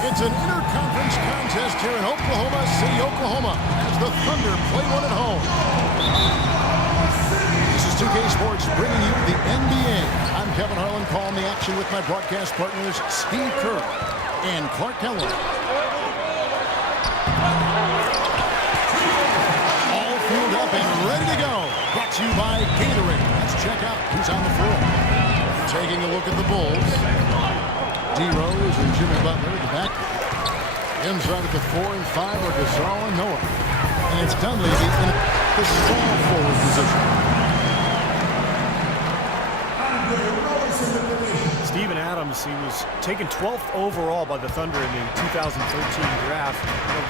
It's an interconference contest here in Oklahoma City, Oklahoma, as the Thunder play one at home. This is 2K Sports bringing you the NBA. I'm Kevin Harlan, calling the action with my broadcast partners Steve Kerr and Clark Keller. All fueled up and ready to go. Brought to you by Gatorade. Let's check out who's on the floor. Taking a look at the Bulls. D-Rose and Jimmy Butler at the back. Inside at the 4 and 5 are Gasol and Noah. And it's Dunleavy in the small forward position. Steven Adams, he was taken 12th overall by the Thunder in the 2013 draft.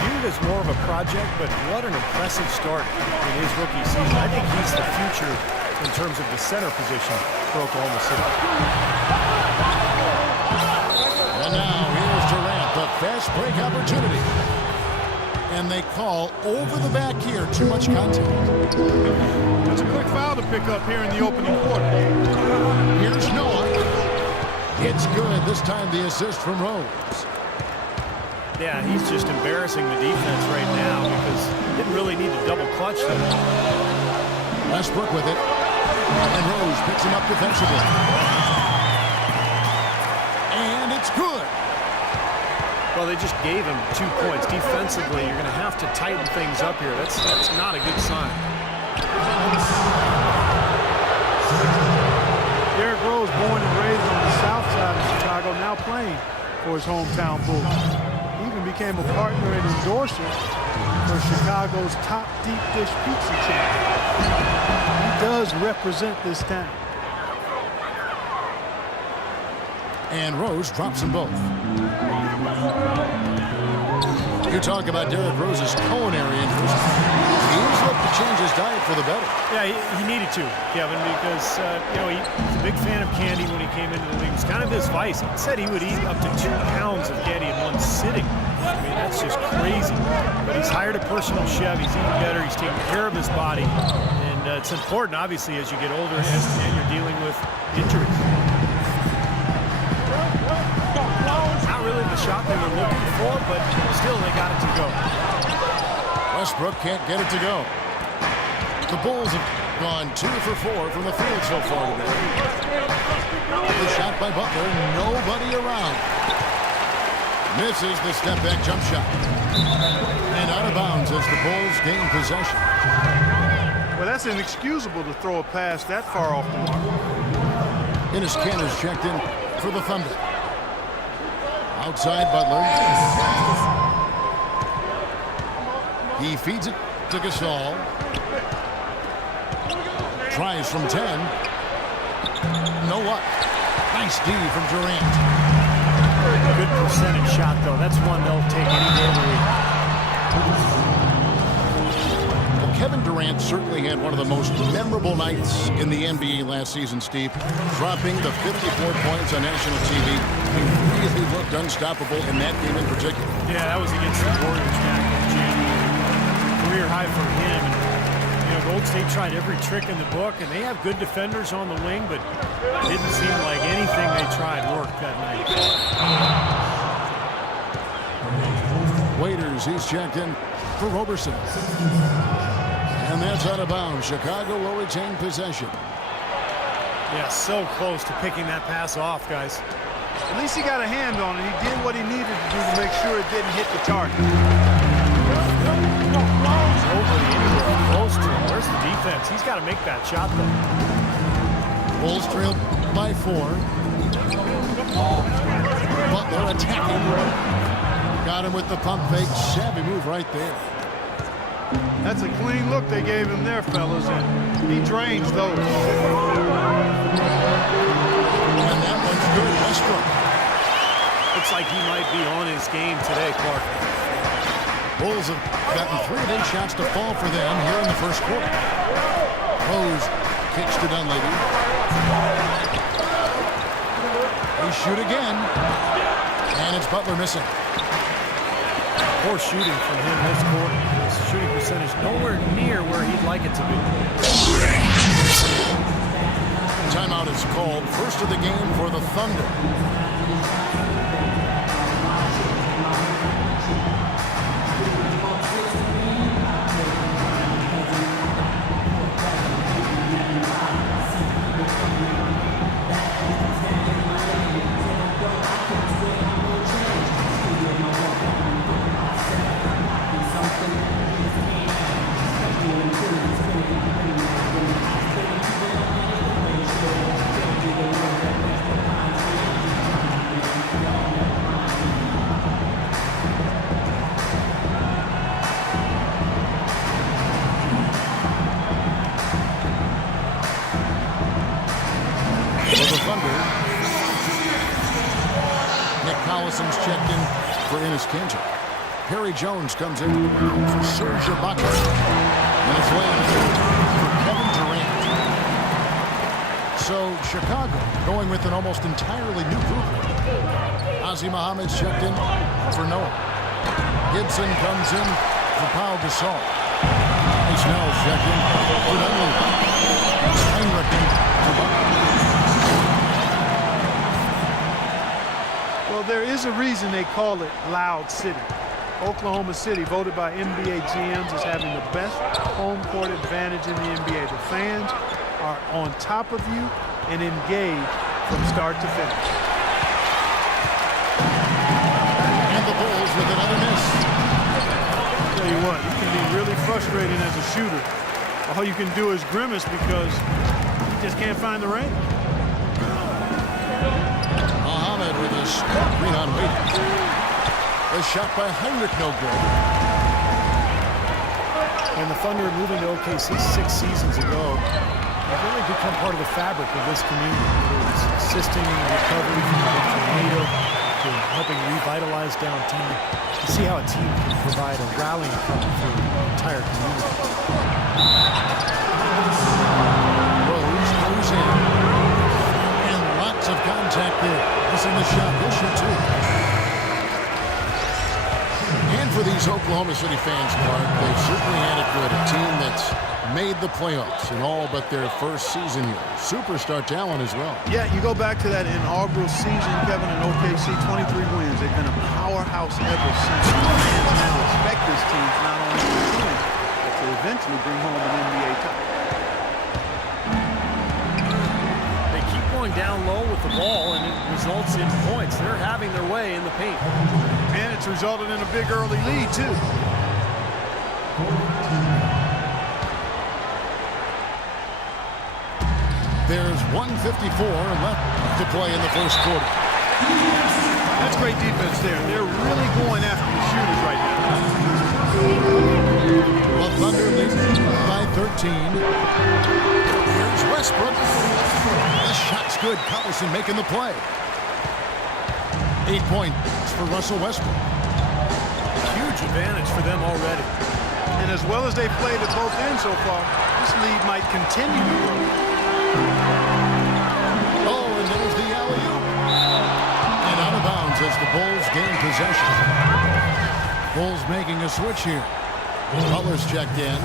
Viewed as more of a project, but what an impressive start in his rookie season. I think he's the future in terms of the center position for Oklahoma City. And now here's Durant, the fast break opportunity. And they call over the back here. Too much contact. That's a quick foul to pick up here in the opening quarter. Here's Noah. It's good. This time the assist from Rose. Yeah, he's just embarrassing the defense right now because he didn't really need to double clutch them. Westbrook with it. And Rose picks him up defensively. And it's good. Well, they just gave him 2 points. Defensively, you're going to have to tighten things up here. That's not a good sign. Derrick Rose, born and raised on the south side of Chicago, now playing for his hometown Bulls. He even became a partner and endorser for Chicago's top deep dish pizza chain. He does represent this town. And Rose drops them both. You talk about Derrick Rose's culinary interest. He's looked to change his diet for the better. Yeah, he needed to, Kevin, because he's a big fan of candy when he came into the league. It's kind of his vice. He said he would eat up to 2 pounds of candy in one sitting. I mean, that's just crazy. But he's hired a personal chef. He's eating better. He's taking care of his body. And it's important, obviously, as you get older and you're dealing with injuries. Not really the shot they were looking for, but still they got it to go. Westbrook can't get it to go. The Bulls have gone 2 for 4 from the field so far today. The shot by Butler, nobody around. Misses the step-back jump shot. And out of bounds as the Bulls gain possession. Well, that's inexcusable to throw a pass that far off the mark. Enes Kanter's checked in for the Thunder. Outside Butler. He feeds it to Gasol. Tries from 10. No luck. Nice D from Durant. Good percentage shot, though. That's one they'll take any day of the week. Well, Kevin Durant certainly had one of the most memorable nights in the NBA last season, Steve. Dropping the 54 points on national TV. He really looked unstoppable in that game in particular. Yeah, that was against the Warriors back in January. Career high for him. And, Gold State tried every trick in the book, and they have good defenders on the wing, but it didn't seem like anything they tried worked that night. Waiters, he's checked in for Roberson. And that's out of bounds. Chicago will retain possession. Yeah, so close to picking that pass off, guys. At least he got a hand on it. He did what he needed to do to make sure it didn't hit the target. Nobody anywhere close to him. Where's the defense? He's got to make that shot, though. Bulls trail by 4. Butler attacking. Got him with the pump fake. Savvy move right there. That's a clean look they gave him there, fellas, and he drains those. And that one's good. Westbrook. Looks like he might be on his game today, Clark. Bulls have gotten 3 of 8 shots to fall for them here in the first quarter. Rose kicks to Dunleavy. They shoot again. And it's Butler missing. Poor shooting from him this quarter. His shooting percentage nowhere near where he'd like it to be. Timeout is called. First of the game for the Thunder. Checked in for Enes Kanter. Harry Jones comes in for Serge Ibaka. And it's landed for Kevin Durant. So Chicago going with an almost entirely new group. Ozzie Muhammad's checked in for Noah. Gibson comes in for Pau Gasol. Snell's checked in for Dunleavy. Heinrich in for Butler. Well, there is a reason they call it Loud City. Oklahoma City, voted by NBA GMs as having the best home court advantage in the NBA. The fans are on top of you and engaged from start to finish. And the Bulls with another miss. I'll tell you what, you can be really frustrating as a shooter. All you can do is grimace because you just can't find the range. With a strong rebound waiting. A shot by Heinrich, no good. And the Thunder moving to OKC 6 seasons ago have really become part of the fabric of this community. Whether it's assisting in the recovery from the tornado to helping revitalize downtown. You see how a team can provide a rallying cry for the entire community. Rose goes in. And lots of contact there. Missing the shot. He'll shoot two. And for these Oklahoma City fans, Clark, they've certainly had it good. A team that's made the playoffs in all but their first season here. Superstar talent as well. Yeah, you go back to that inaugural season, Kevin, in OKC, 23 wins. They've been a powerhouse ever since. Fans now expect this team to not only win, but to eventually bring home an NBA title. Going down low with the ball, and it results in points. They're having their way in the paint. And it's resulted in a big early lead, too. There's 1:54 left to play in the first quarter. That's great defense there. They're really going after the shooters right now. The Thunder lead by 13. Here's Westbrook. The shot's good. Collison making the play. 8 points for Russell Westbrook. Huge advantage for them already. And as well as they've played at both ends so far, this lead might continue to grow. Oh, and there's the alley-oop. And out of bounds as the Bulls gain possession. Bulls making a switch here. Butler's checked in.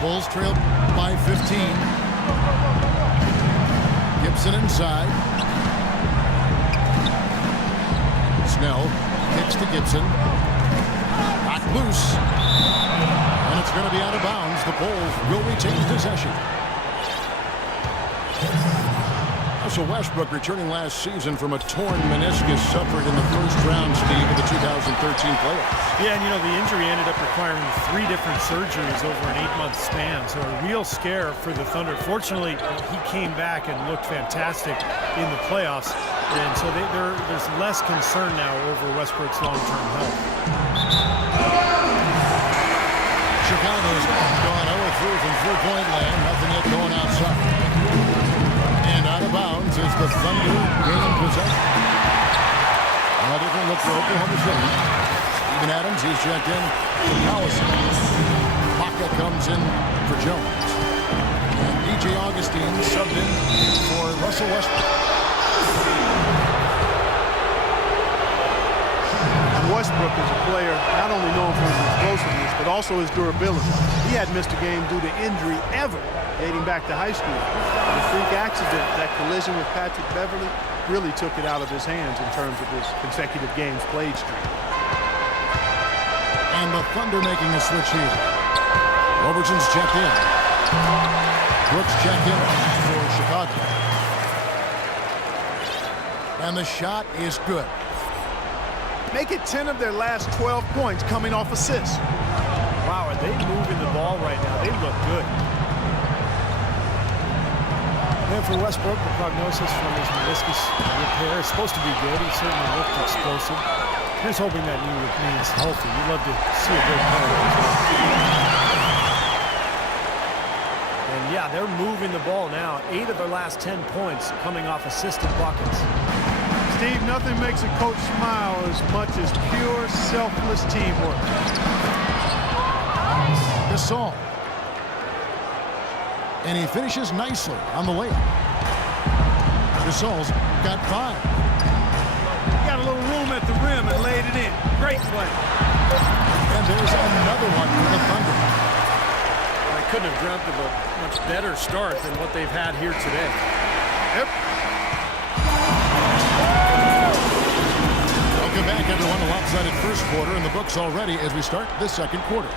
Bulls trail by 15. Gibson inside. Snell kicks to Gibson. Back loose. And it's going to be out of bounds. The Bulls will retain possession. Russell Westbrook returning last season from a torn meniscus suffered in the first round, Steve, of the 2013 playoffs. Yeah, and you know, the injury ended up requiring 3 different surgeries over an 8-month span, so a real scare for the Thunder. Fortunately, he came back and looked fantastic in the playoffs, and so there's less concern now over Westbrook's long-term health. Chicago's gone 0-3 from three-point land, nothing yet going outside. And out of bounds is the Thunder gain possession. A different look for Oklahoma City. Steven Adams, he's checked in for Collison. Baca comes in for Jones. And DJ Augustine subbed in for Russell Westbrook. Westbrook is a player not only known for his explosiveness, but also his durability. He hadn't missed a game due to injury ever, dating back to high school. And the freak accident, that collision with Patrick Beverly, really took it out of his hands in terms of his consecutive games played streak. And the Thunder making a switch here. Robertson's checked in. Brooks checked in for Chicago. And the shot is good. Make it 10 of their last 12 points coming off assists. wow, are they moving the ball right now? They look good. And for Westbrook, the prognosis from his meniscus repair is supposed to be good. He certainly looked explosive. Here's hoping that knee remains healthy. You'd love to see a great player. And yeah, they're moving the ball now. 8 of their last 10 points coming off assisted buckets. Steve, nothing makes a coach smile as much as pure, selfless teamwork. Gasol. And he finishes nicely on the layup. Gasol's got 5. Got a little room at the rim and laid it in. Great play. And there's another one for the Thunder. I couldn't have dreamt of a much better start than what they've had here today. Yep. Welcome back, everyone. A lopsided first quarter in the books already as we start the second quarter.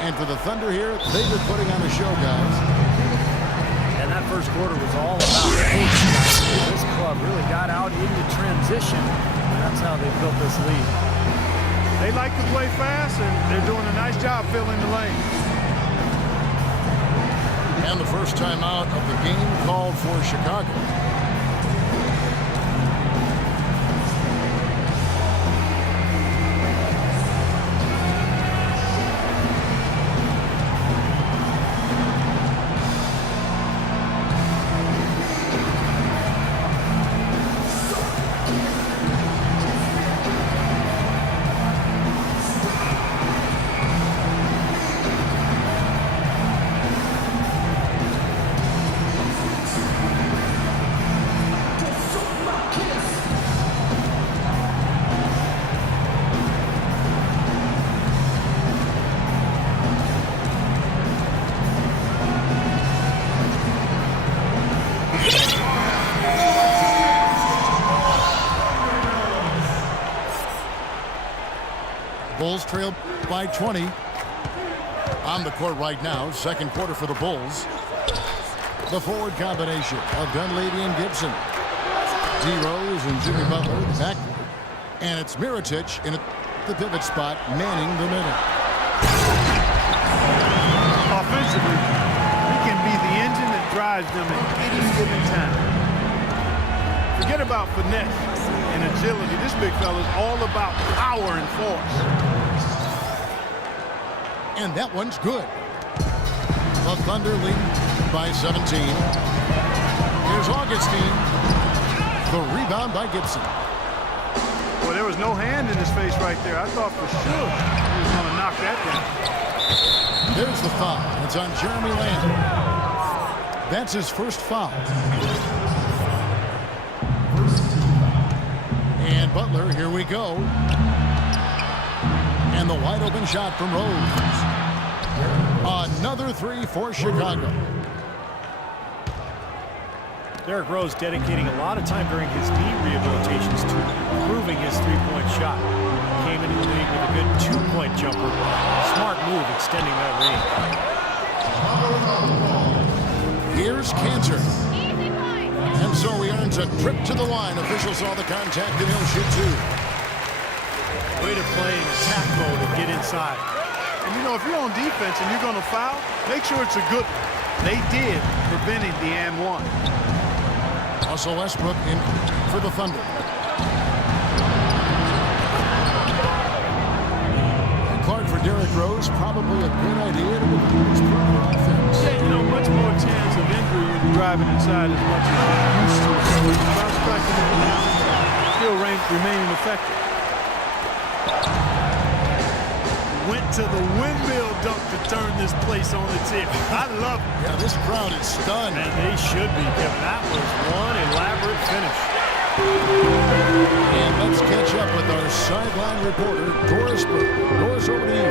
And for the Thunder here, they've been putting on a show, guys. And that first quarter was all about pace. This club really got out into transition, and that's how they built this lead. They like to play fast, and they're doing a nice job filling the lane. And the first time out of the game called for Chicago. Bulls trail by 20. On the court right now, second quarter for the Bulls. The forward combination of Dunleavy and Gibson. D. Rose and Jimmy Butler, the backcourt. And it's Mirotic in the pivot spot, manning the middle. Offensively, he can be the engine that drives them at any given time. Forget about finesse and agility. This big fella is all about power and force. And that one's good. The Thunder lead by 17. Here's Augustine. The rebound by Gibson. Well, there was no hand in his face right there. I thought for sure he was going to knock that down. There's the foul. It's on Jeremy Lamb. That's his first foul. And Butler, here we go. And the wide open shot from Rose. Another 3 for Chicago. Derrick Rose dedicating a lot of time during his knee rehabilitations to improving his three-point shot. Came into the league with a good two-point jumper. Smart move extending that range. Here's Cantor. And so he earns a trip to the line. Officials saw the contact and he'll shoot 2. Way to play in attack mode and get inside. And, you know, if you're on defense and you're going to foul, make sure it's a good one. They did, preventing the and one. Russell Westbrook in for the Thunder. And Clark for Derrick Rose, probably a good idea to improve his perimeter offense. Yeah, you know, much more chance of injury when you're driving inside as much as you're used to. So when you bounce back into the outside, still remaining effective. Went to the windmill dunk to turn this place on its head. I love it. Yeah, this crowd is stunned. And they should be, Kevin. That was one elaborate finish. And let's catch up with our sideline reporter, Doris Burke. Doris, over to you.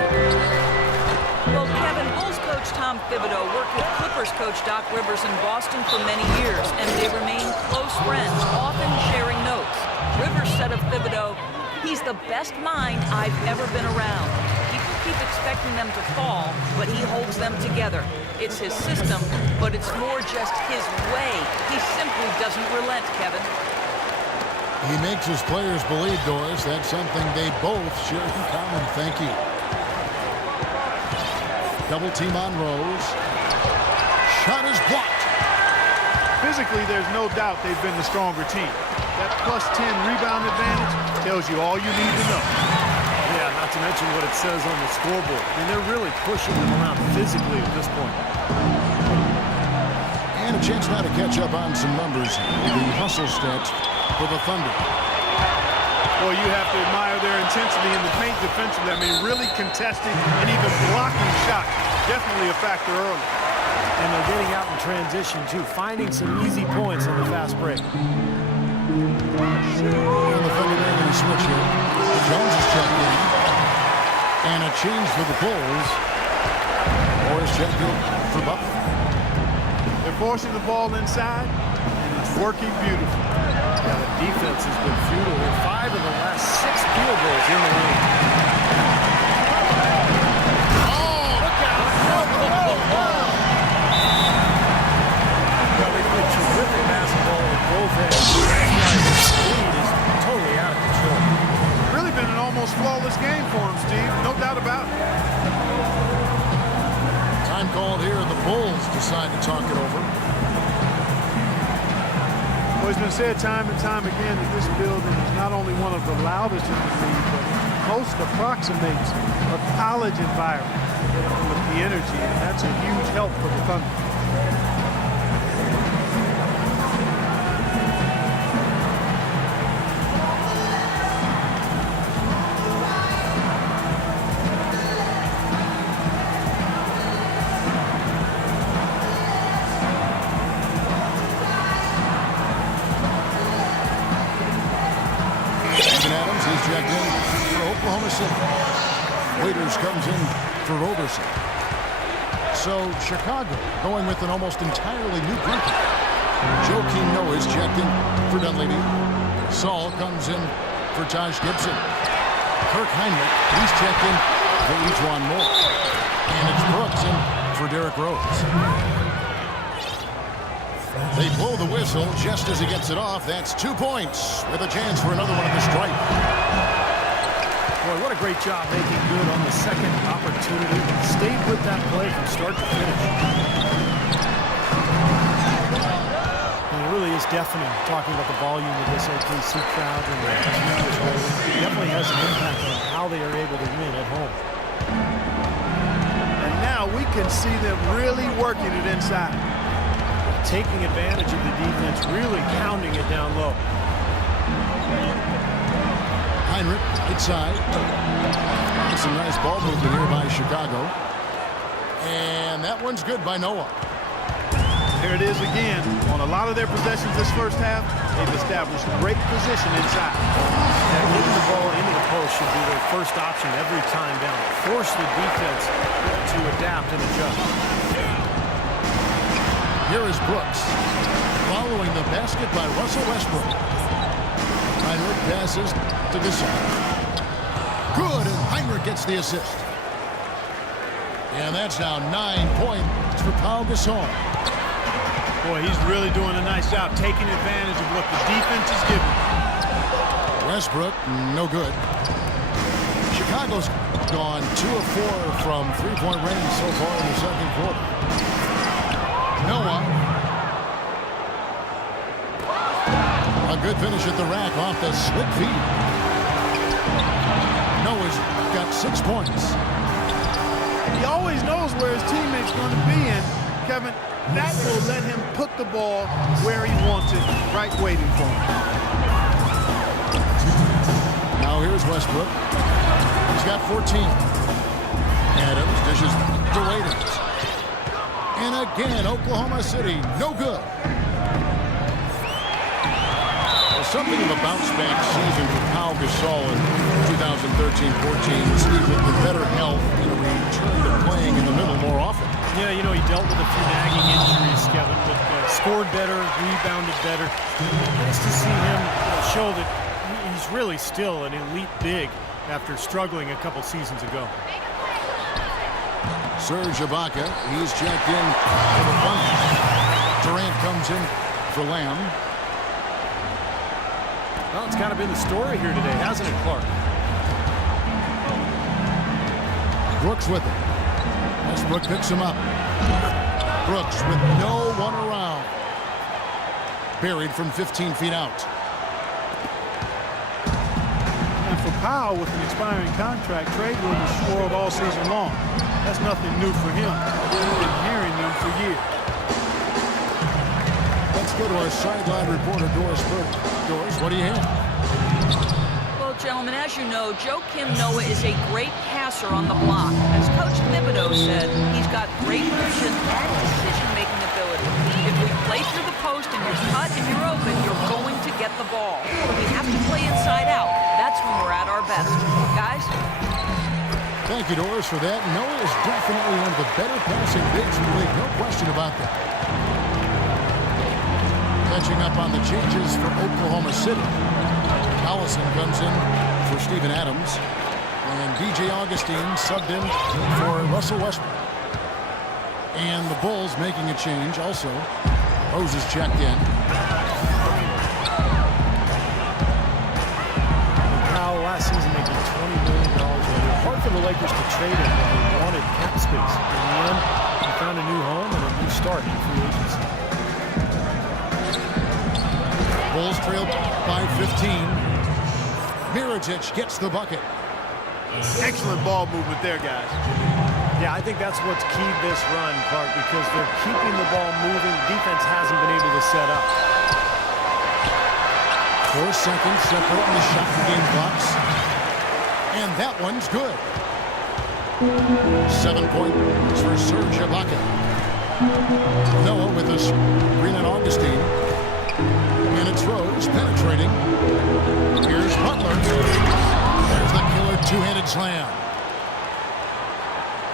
Well, Kevin, Bulls coach Tom Thibodeau worked with Clippers coach Doc Rivers in Boston for many years, and they remain close friends, often sharing notes. Rivers said of Thibodeau, "He's the best mind I've ever been around. People keep expecting them to fall, but he holds them together. It's his system, but it's more just his way. He simply doesn't relent, Kevin." He makes his players believe, Doris. That's something they both share in common. Thank you. Double team on Rose. Shot is blocked. Physically, there's no doubt they've been the stronger team. That plus 10 rebound advantage tells you all you need to know. Yeah, not to mention what it says on the scoreboard. I mean, they're really pushing them around physically at this point. And a chance now to catch up on some numbers. The hustle stats for the Thunder. Boy, you have to admire their intensity in the paint defensively. I mean, really contesting and even blocking shots. Definitely a factor early. And they're getting out in transition, too, finding some easy points on the fast break. And the Thunder making a switch here. Jones is checked in. And a change for the Bulls. Morris checked in for Butler. They're forcing the ball inside, and it's working beautifully. Yeah, the defense has been futile here. 5 of the last 6 field goals in the league. Oh, look out! Well, they play terrific basketball with both ends. The lead is totally out of control. Really been an almost flawless game for him, Steve. No doubt about it. Time called here, and the Bulls decide to talk it over. Well, it's been said time and time again that this building is not only one of the loudest in the league, but most approximates a college environment with the energy, and that's a huge help for the Thunder. Waiters comes in for Roberson. So Chicago going with an almost entirely new group. Joakim Noah is checked in for Dunleavy. Saul comes in for Taj Gibson. Kirk Heinrich, he's checked in for Ejuan Moore. And it's Brooks in for Derrick Rose. They blow the whistle just as he gets it off. That's 2 points with a chance for another one at the stripe. Boy, what a great job making good on the second opportunity. Stayed with that play from start to finish. And it really is deafening talking about the volume of this OKC crowd and the team is rolling. It definitely has an impact on how they are able to win at home. And now we can see them really working it inside. Taking advantage of the defense, really pounding it down low. Heinrich, inside. Some nice ball movement here by Chicago. And that one's good by Noah. Here it is again. On a lot of their possessions this first half, they've established great position inside. Yeah, getting the ball into the post should be their first option every time down. Force the defense to adapt and adjust. Here is Brooks. Following the basket by Russell Westbrook. Heinrich passes to this side. Good, and Heinrich gets the assist. And that's now 9 points for Pau Gasol. Boy, he's really doing a nice job taking advantage of what the defense is giving. Westbrook, no good. Chicago's gone 2 of 4 from three-point range so far in the second quarter. Noah. A good finish at the rack off the slick feed. Noah's got 6 points. He always knows where his teammate's going to be, and Kevin, that will let him put the ball where he wants it, right waiting for him. Now here's Westbrook. He's got 14. Adams dishes to Waiters. And again, Oklahoma City, no good. Well, something of a bounce-back season for Pau Gasol in 2013-14. Steve, with better health and a return to playing in the middle more often. Yeah, you know, he dealt with a few nagging injuries, Kevin, but scored better, rebounded better. Nice to see him show that he's really still an elite big after struggling a couple seasons ago. Serge Ibaka, he's checked in for the Thunder. Durant comes in for Lamb. Well, it's kind of been the story here today, hasn't it, Clark? Brooks with it. Westbrook picks him up. Brooks with no one around. Buried from 15 feet out. And for Powell, with an expiring contract, trade rumors swirled all season long. That's nothing new for him. We've been hearing them for years. Let's go to our sideline reporter, Doris Burke. Doris, what do you have? Well, gentlemen, as you know, Joakim Noah is a great passer on the block. As Coach Thibodeau said, he's got great vision and decision-making ability. If we play through the post and you're cut and you're open, you're going to get the ball. We have to play inside out. That's when we're at our best. Guys? Thank you, Doris, for that. Noah is definitely one of the better passing bigs in the league. No question about that. Catching up on the changes for Oklahoma City. Allison comes in for Steven Adams. And DJ Augustine subbed in for Russell Westbrook. And the Bulls making a change also. Rose is checked in. Powell last season making $20 million a year. Hard for the Lakers to trade him when they wanted cap space. In the end, he found a new home and a new start in free agency. Bulls trail by 15. Mirotic gets the bucket. Excellent ball movement there, guys. Yeah, I think that's what's keyed this run, Clark, because they're keeping the ball moving. Defense hasn't been able to set up. 4 seconds separating the shot and game clocks. And that one's good. 7 points for Serge Ibaka. Noah with a screen on Augustine. And it's Rose penetrating. Here's Butler. There's the killer two-handed slam.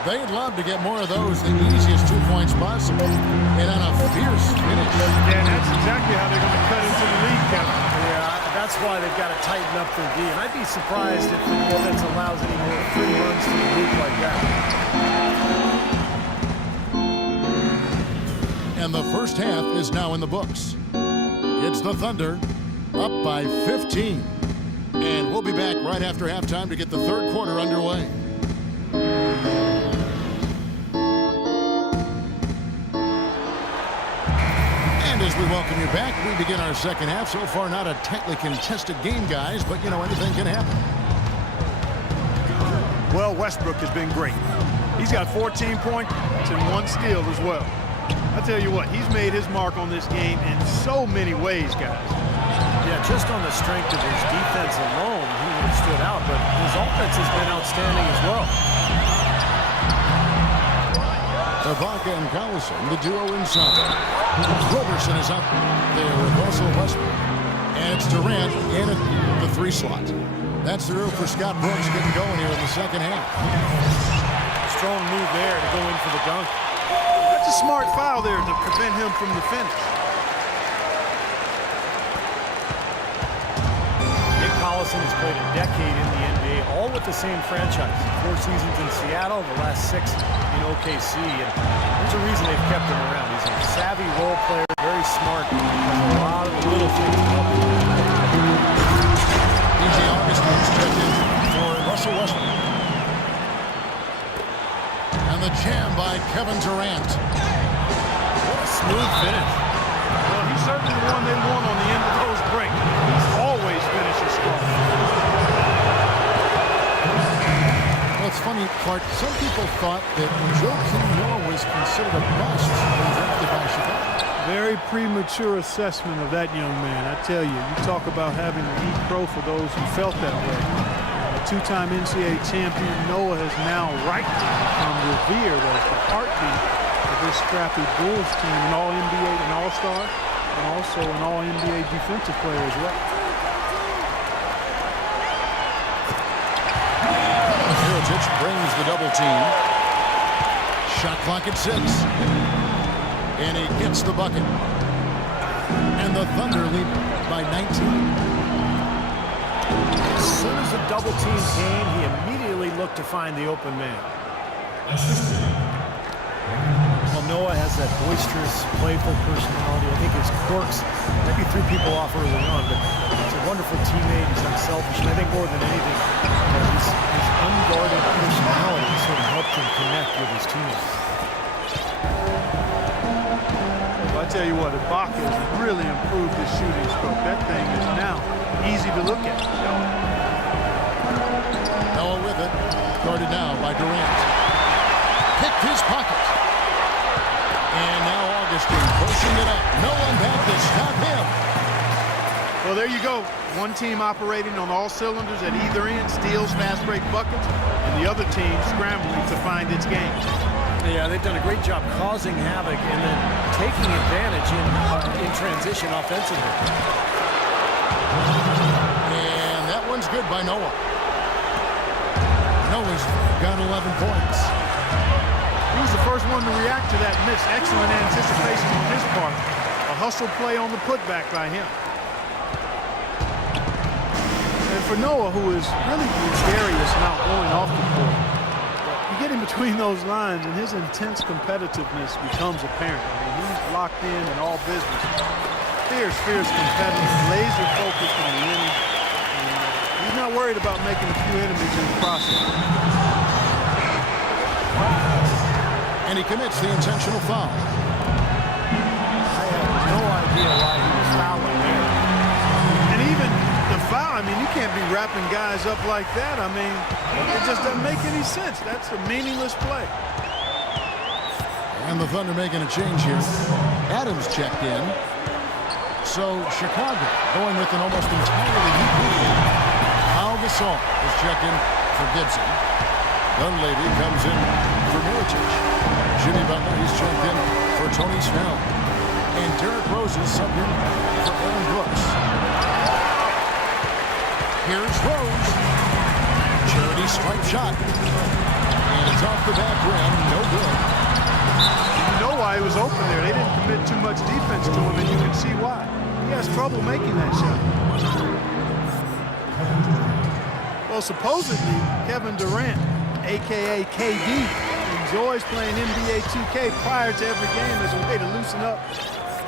They'd love to get more of those, the easiest 2 points possible. And on a fierce finish. Yeah, that's exactly how they're going to cut into the lead, Kevin. Yeah, that's why they've got to tighten up their D. And I'd be surprised if the defense allows any more free runs to the loop like that. And the first half is now in the books. It's the Thunder up by 15. And we'll be back right after halftime to get the third quarter underway. And as we welcome you back, we begin our second half. So far, not a tightly contested game, guys, but, you know, anything can happen. Well, Westbrook has been great. He's got 14 points and 1 steal as well. I tell you what, he's made his mark on this game in so many ways, guys. Yeah, just on the strength of his defense alone, he would have stood out, but his offense has been outstanding as well. Ibaka and Collison, the duo inside. Roberson is up there with Russell Westbrook. And it's Durant in at the 3 slot. That's the rule for Scott Brooks getting going here in the second half. Strong move there to go in for the dunk. That's a smart foul there to prevent him from the finish. Nick Collison has played a decade in the NBA, all with the same franchise. 4 seasons in Seattle, the last 6 in OKC. And there's a reason they've kept him around. He's a savvy role player, very smart, has a lot of the little things to help him. DJ Augustine's checked in for Russell Westbrook. And the jam by Kevin Durant. What a smooth finish. Well, he's certainly the one they want on the end of those breaks. He's always finishes strong. Well, it's funny, Clark. Some people thought that Joakim Noah was considered a bust when drafted by Chicago. Very premature assessment of that young man. I tell you, you talk about having to eat crow for those who felt that way. A 2-time NCAA champion, Noah has now rightly become revered as the heartbeat of this scrappy Bulls team, an All-NBA and All-Star, and also an All-NBA defensive player as well. Mirotic brings the double team. Shot clock at 6. And he gets the bucket. And the Thunder lead by 19. As soon as the double team came, he immediately looked to find the open man. Well, Noah has that boisterous, playful personality. I think his quirks maybe threw people off early on, but he's a wonderful teammate. He's unselfish, and I think more than anything, his unguarded personality sort of helped him connect with his his teammates. Well, I tell you what, Ibaka has really improved his shooting stroke. That thing is now easy to look at. Noah with it. Guarded now by Durant. Picked his pocket. And now Augustine pushing it up. No one back to stop him. Well, there you go. One team operating on all cylinders at either end, steals, fast break buckets, and the other team scrambling to find its game. Yeah, they've done a great job causing havoc and then taking advantage in transition offensively. And that one's good by Noah. Noah's got 11 points. He was the first one to react to that miss. Excellent anticipation on his part. A hustle play on the putback by him. And for Noah, who is really gregarious and outgoing off the court, you get in between those lines and his intense competitiveness becomes apparent. I mean, he's locked in all business. Fierce competitive, laser focused on winning. And he's not worried about making a few enemies in the process. And he commits the intentional foul. I have no idea why he was fouling there. And even the foul, I mean, you can't be wrapping guys up like that. I mean, it just doesn't make any sense. That's a meaningless play. And the Thunder making a change here. Adams checked in. So Chicago going with an almost entirely new team. Pau Gasol is checked in for Gibson. Dunleavy comes in for Milicic. Jimmy Butler, he's checked in for Tony Snell. And Derrick Rose is subbed in for Aaron Brooks. Here's Rose. Charity stripe shot. And it's off the back rim. No good. You know why he was open there. They didn't commit too much defense to him, and you can see why. He has trouble making that shot. Well, supposedly, Kevin Durant, a.k.a. KD, enjoys playing NBA 2K prior to every game as a way to loosen up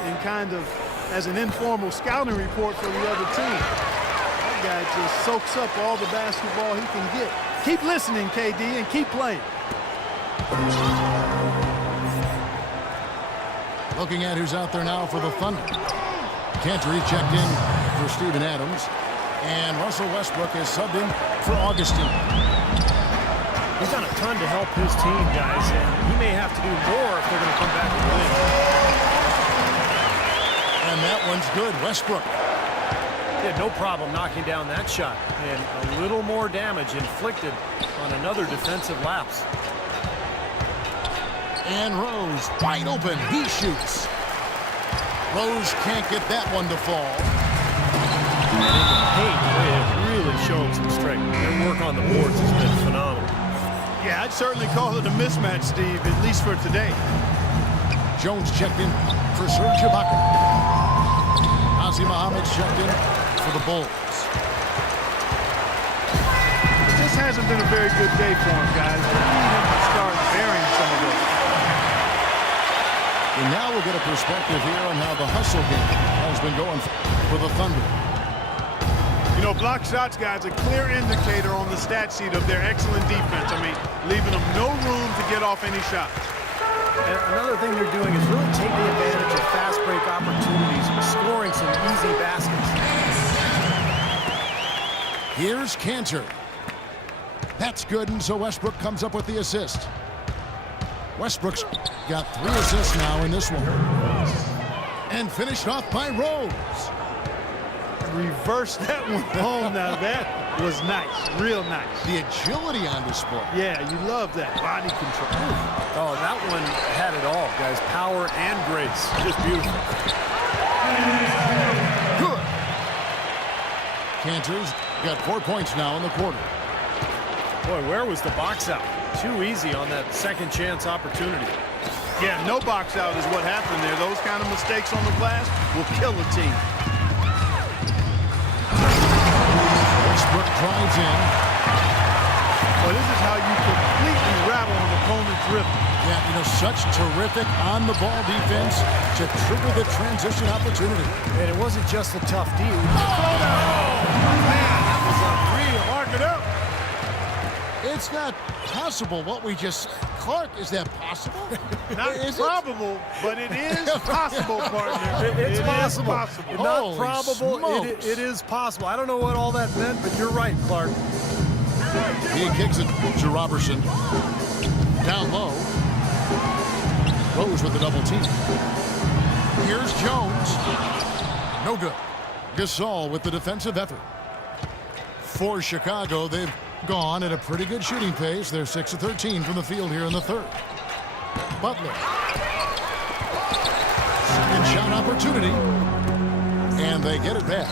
and kind of as an informal scouting report for the other team. That guy just soaks up all the basketball he can get. Keep listening, KD, and keep playing. Looking at who's out there now for the Thunder. Cantor checked in for Steven Adams. And Russell Westbrook is subbed in for Augustine. He's done a ton to help his team, guys, and he may have to do more if they're going to come back and win. And that one's good. Westbrook. He had no problem knocking down that shot, and a little more damage inflicted on another defensive lapse. And Rose wide open. He shoots. Rose can't get that one to fall. And in the paint, they have really shown some strength. Their work on the boards has been phenomenal. Yeah, I'd certainly call it a mismatch, Steve, at least for today. Jones checked in for Serge Ibaka. Ozzie Muhammad's checked in for the Bulls. It just hasn't been a very good day for him, guys. We need him to start bearing some of this. And now we'll get a perspective here on how the hustle game has been going for the Thunder. You know, block shots, guys, a clear indicator on the stat sheet of their excellent defense. I mean, leaving them no room to get off any shots. And another thing they're doing is really taking advantage of fast break opportunities, scoring some easy baskets. Here's Cantor. That's good, and so Westbrook comes up with the assist. Westbrook's got 3 assists now in this one. And finished off by Rose. Reverse that one home. Now that was nice, real nice. The agility on display. Yeah, you love that body control. Oh, that one had it all, guys. Power and grace. Just beautiful. Good. Cantor's got 4 points now in the quarter. Boy, where was the box out? Too easy on that second chance opportunity. Yeah, no box out is what happened there. Those kind of mistakes on the glass will kill a team. Westbrook drives in. Well, this is how you completely rattle an opponent's rhythm. Yeah, you know, such terrific on-the-ball defense to trigger the transition opportunity. And it wasn't just a tough D. Man, that was unreal. Mark it up. It's not possible what we just said. Clark, is that possible? Not probable, but it is possible, partner. It's possible. possible. Not Holy probable. smokes. It is possible. I don't know what all that meant, but you're right, Clark. He kicks it to Robertson. Down low. Rose with the double team. Here's Jones. No good. Gasol with the defensive effort. For Chicago, they've gone at a pretty good shooting pace. They're 6 of 13 from the field here in the third. Butler. Second shot opportunity. And they get it back.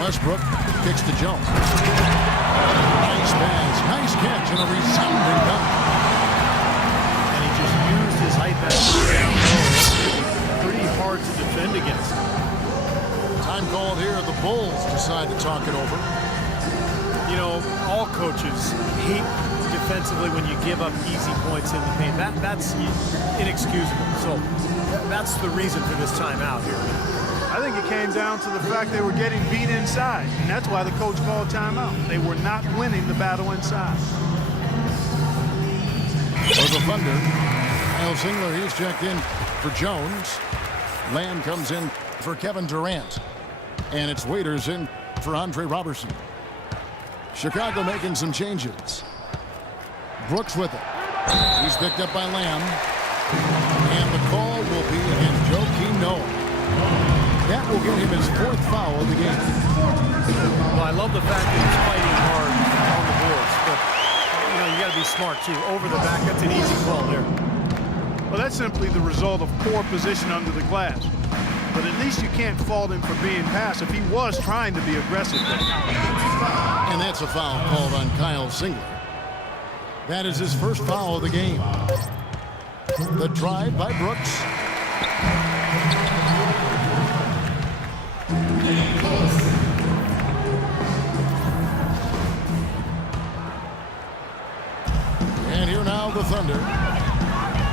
Westbrook kicks to Jones. Nice pass, nice catch, and a resounding dunk. And he just used his height back. Pretty hard to defend against. Time called here. The Bulls decide to talk it over. You know, all coaches hate defensively when you give up easy points in the paint. That's inexcusable. So that's the reason for this timeout here. I think it came down to the fact they were getting beat inside, and that's why the coach called timeout. They were not winning the battle inside. For the Thunder, Kyle Singler, he's checked in for Jones. Lamb comes in for Kevin Durant. And it's Waiters in for Andre Robertson. Chicago making some changes. Brooks with it. He's picked up by Lamb. And the call will be against Joakim Noah. That will get him his 4th foul of the game. Well, I love the fact that he's fighting hard on the boards, but you know, you got to be smart too. Over the back, that's an easy call there. Well, that's simply the result of poor position under the glass. But at least you can't fault him for being passive. He was trying to be aggressive there. And that's a foul called on Kyle Singler. That is his 1st foul of the game. The drive by Brooks. And here now the Thunder.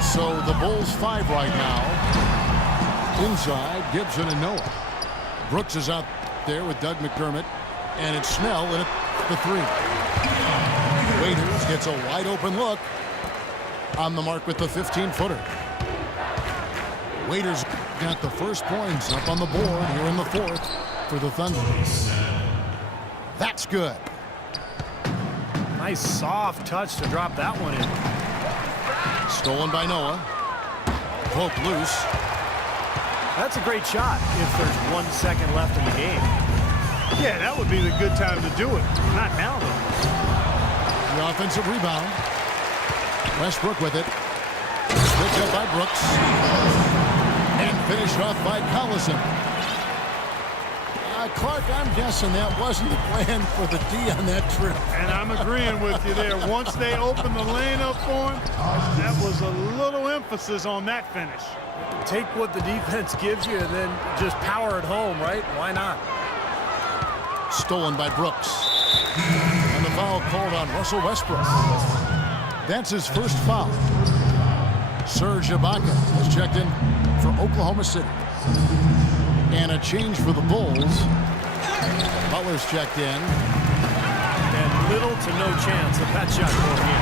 So the Bulls 5 right now. Inside, Gibson and Noah. Brooks is out there with Doug McDermott. And it's Snell in the 3. Waiters gets a wide open look. On the mark with the 15-footer. Waiters got the first points up on the board here in the 4th for the Thunder. That's good. Nice soft touch to drop that one in. Stolen by Noah. Poke loose. That's a great shot if there's 1 second left in the game. Yeah, that would be the good time to do it. Not now, though. The offensive rebound. Westbrook with it. Picked up by Brooks. And finished off by Collison. Clark, I'm guessing that wasn't the plan for the D on that trip. And I'm agreeing with you there. Once they opened the lane up for him, that was a little emphasis on that finish. Take what the defense gives you and then just power it home, right? Why not? Stolen by Brooks. And the foul called on Russell Westbrook. That's his 1st foul. Serge Ibaka has checked in for Oklahoma City. And a change for the Bulls. Butler's checked in. And little to no chance of that shot going in.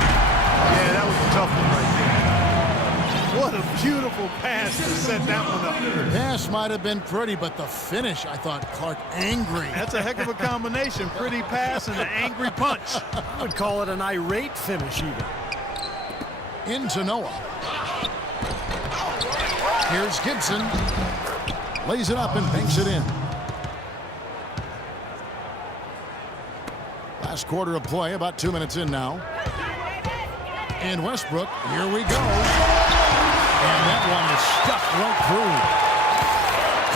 Yeah, that was a tough one right there. What a beautiful pass to set that one up. The pass might have been pretty, but the finish, I thought, Clark, angry. That's a heck of a combination. Pretty pass and an angry punch. I would call it an irate finish even. Into Noah. Here's Gibson. Lays it up and banks it in. Last quarter of play, about 2 minutes in now. And Westbrook, here we go. And that one is stuck right through.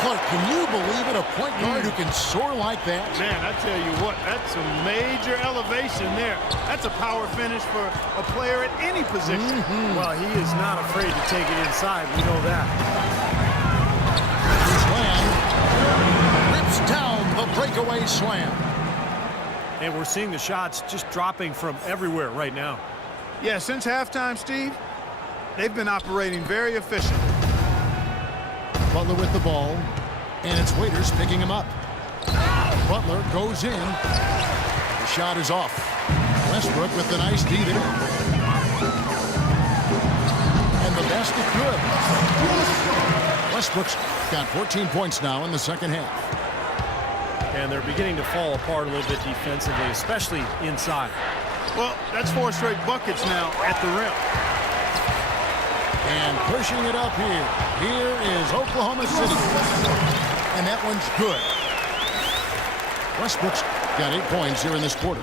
Clark, can you believe it? A point guard who can soar like that? Man, I tell you what, that's a major elevation there. That's a power finish for a player at any position. Well, he is not afraid to take it inside. We know that. Slam. Rips down the breakaway slam. And we're seeing the shots just dropping from everywhere right now. Yeah, since halftime, Steve, they've been operating very efficiently. Butler with the ball, and it's Waiters picking him up. Butler goes in. The shot is off. Westbrook with the nice D there. And the basket good. Westbrook's got 14 points now in the second half. And they're beginning to fall apart a little bit defensively, especially inside. Well, that's 4 straight buckets now at the rim. And pushing it up here. Here is Oklahoma City. And that one's good. Westbrook's got 8 points here in this quarter.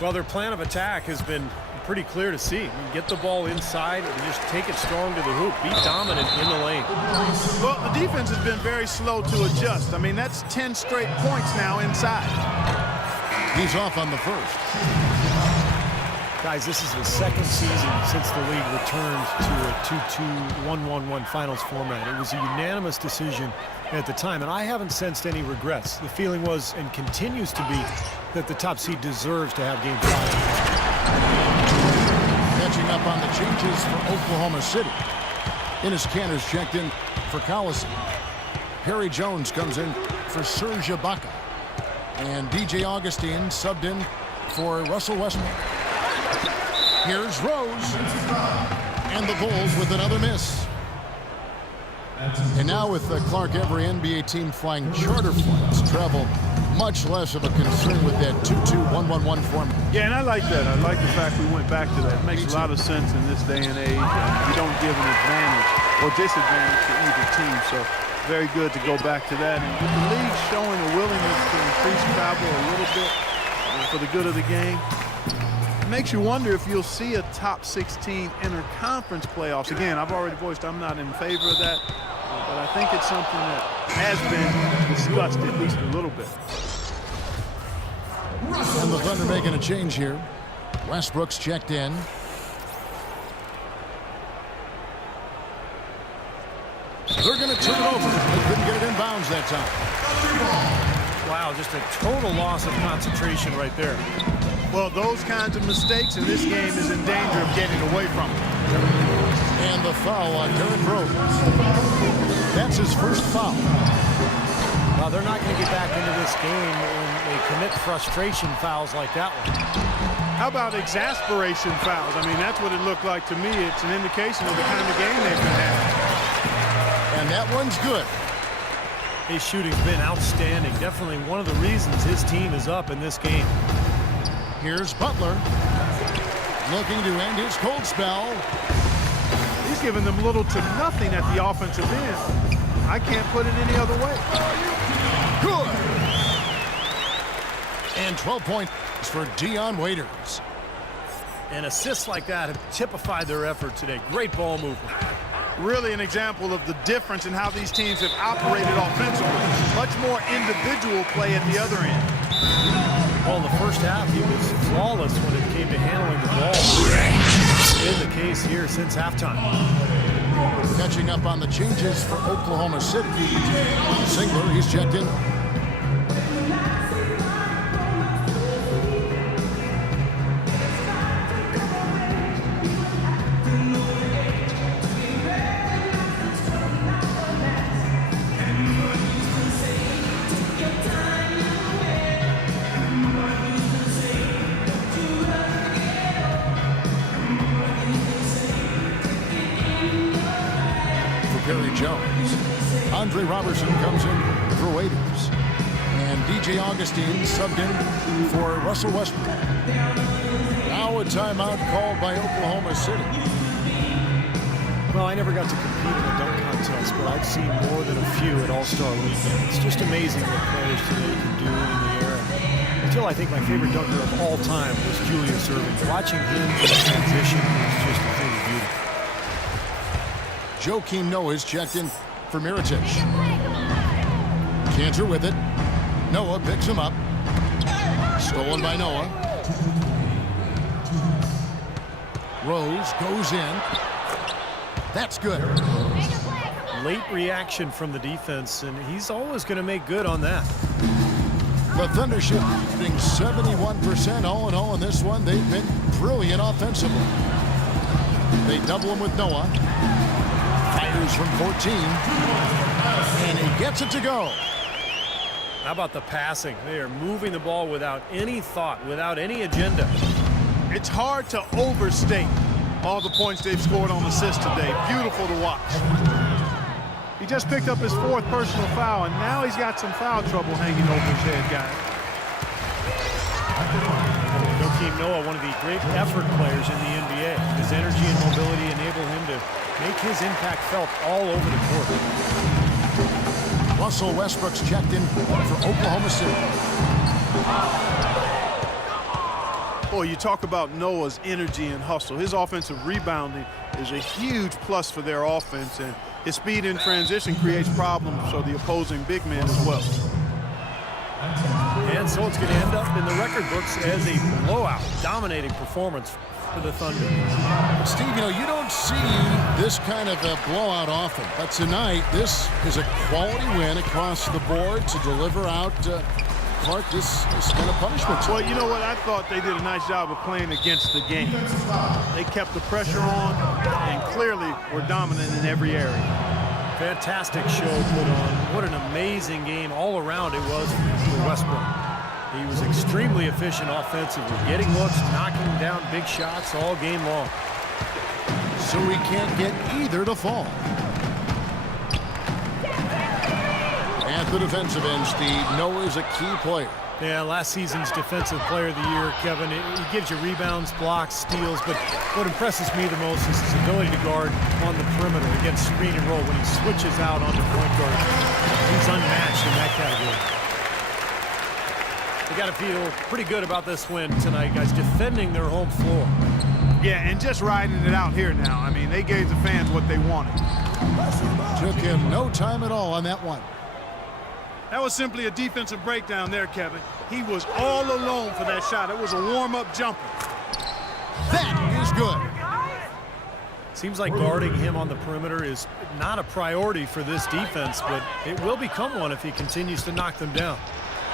Well, their plan of attack has been pretty clear to see. Get the ball inside and just take it strong to the hoop. Be dominant in the lane. Well, the defense has been very slow to adjust. I mean, that's 10 straight points now inside. He's off on the first. Guys, this is the second season since the league returned to a 2-2, 1-1-1 finals format. It was a unanimous decision at the time, and I haven't sensed any regrets. The feeling was, and continues to be, that the top seed deserves to have Game 5. Catching up on the changes for Oklahoma City. Enes Kanter's checked in for Collison. Perry Jones comes in for Serge Ibaka. And DJ Augustine subbed in for Russell Westbrook. Here's Rose. And the Bulls with another miss. And now with the Clark Every NBA team flying charter flights, travel much less of a concern with that 2-2-1-1-1 format. Yeah, and I like that. I like the fact we went back to that. It makes a lot of sense in this day and age. You don't give an advantage or disadvantage to either team. So very good to go back to that. And with the league showing a willingness to increase travel a little bit for the good of the game, it makes you wonder if you'll see a top 16 interconference playoffs. Again, I've already voiced I'm not in favor of that. But I think it's something that has been discussed at least a little bit. And the Thunder making a change here. Westbrook's checked in. They're going to turn it over. They couldn't get it in bounds that time. Wow, just a total loss of concentration right there. Well, those kinds of mistakes in this game is in danger of getting away from them. And the foul on Derrick Rose. That's his first foul. Well, they're not going to get back into this game when they commit frustration fouls like that one. How about exasperation fouls? I mean, that's what it looked like to me. It's an indication of the kind of game they've been having. And that one's good. His shooting's been outstanding. Definitely one of the reasons his team is up in this game. Here's Butler. Looking to end his cold spell. He's giving them little to nothing at the offensive end. I can't put it any other way. Good. And 12 points for Dion Waiters. And assists like that have typified their effort today. Great ball movement. Really an example of the difference in how these teams have operated offensively. Much more individual play at the other end. Well, in the first half, he was flawless when it came to handling the ball. Been the case here since halftime. Catching up on the changes for Oklahoma City. Singler, he's checked in. Perry Jones. Andre Robertson comes in for Waiters. And DJ Augustine subbed in for Russell Westbrook. Now a timeout called by Oklahoma City. Well, I never got to compete in a dunk contest, but I've seen more than a few at All-Star Weekend. It's just amazing what players today can do in the air. Until I think my favorite dunker of all time was Julius Erving. Watching him in transition is just a thing of beauty. Joakim Noah's checked in for Mirotic. Kanter with it. Noah picks him up. Stolen by Noah. Rose goes in. That's good. Late reaction from the defense, and he's always going to make good on that. The Thunder shooting 71% all in all in this one. They've been brilliant offensively. They double him with Noah. Fires from 14. And he gets it to go. How about the passing? They are moving the ball without any thought, without any agenda. It's hard to overstate all the points they've scored on assists today. Beautiful to watch. He just picked up his 4th personal foul, and now he's got some foul trouble hanging over his head, guys. Joakim Noah, one of the great effort players in the NBA. His energy and mobility enable him to make his impact felt all over the court. Russell Westbrook's checked in for Oklahoma City. Boy, you talk about Noah's energy and hustle. His offensive rebounding is a huge plus for their offense, and his speed in transition creates problems for the opposing big men as well. And so it's going to end up in the record books as a blowout, dominating performance for the Thunder. Steve, you know, you don't see this kind of a blowout often, but tonight this is a quality win across the board to deliver out Clark this kind of punishment. Well, you know what? I thought they did a nice job of playing against the game. They kept the pressure on and clearly were dominant in every area. Fantastic show put on. What an amazing game all around it was for Westbrook. He was extremely efficient offensively, getting looks, knocking down big shots all game long. So we can't get either to fall. At the defensive end, Steve, Noah is a key player. Yeah, last season's Defensive Player of the Year, Kevin. He gives you rebounds, blocks, steals, but what impresses me the most is his ability to guard on the perimeter against screen and roll when he switches out onto point guard. He's unmatched in that category. They got to feel pretty good about this win tonight, guys, defending their home floor. Yeah, and just riding it out here now. I mean, they gave the fans what they wanted. Took him no time at all on that one. That was simply a defensive breakdown there, Kevin. He was all alone for that shot. It was a warm-up jumper. That is good. Seems like guarding him on the perimeter is not a priority for this defense, but it will become one if he continues to knock them down.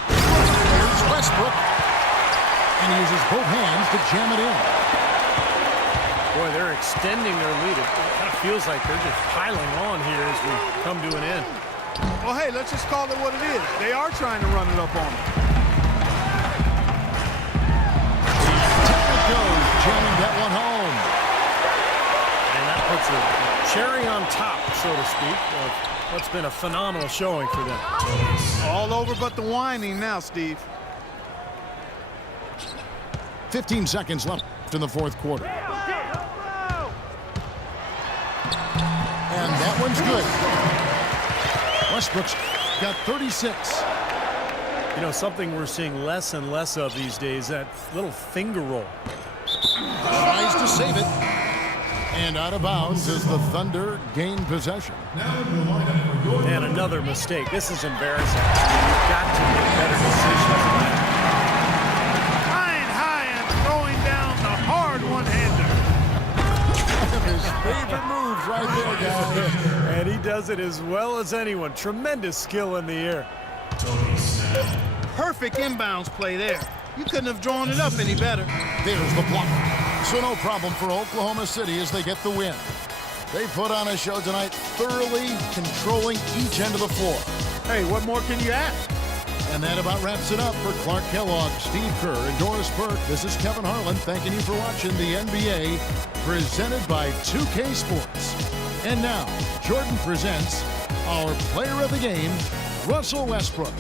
Here's Westbrook, and he uses both hands to jam it in. Boy, they're extending their lead. It kind of feels like they're just piling on here as we come to an end. Well, hey, let's just call it what it is. They are trying to run it up on him. Goes, jamming that one home. And that puts a cherry on top, so to speak, of what's been a phenomenal showing for them. All over but the whining now, Steve. 15 seconds left in the 4th quarter. And that one's good. Westbrook's got 36. You know, something we're seeing less and less of these days, that little finger roll. Tries to save it. And out of bounds as the Thunder gain possession. And another mistake. This is embarrassing. You've got to make better decisions. Flying high and throwing down the hard one-hander. One of his favorite moves right there, guys. And he does it as well as anyone. Tremendous skill in the air. Perfect inbounds play there. You couldn't have drawn it up any better. There's the block. So no problem for Oklahoma City as they get the win. They put on a show tonight, thoroughly controlling each end of the floor. Hey, what more can you ask? And that about wraps it up for Clark Kellogg, Steve Kerr, and Doris Burke. This is Kevin Harlan thanking you for watching the NBA, presented by 2K Sports. And now, Jordan presents our player of the game, Russell Westbrook.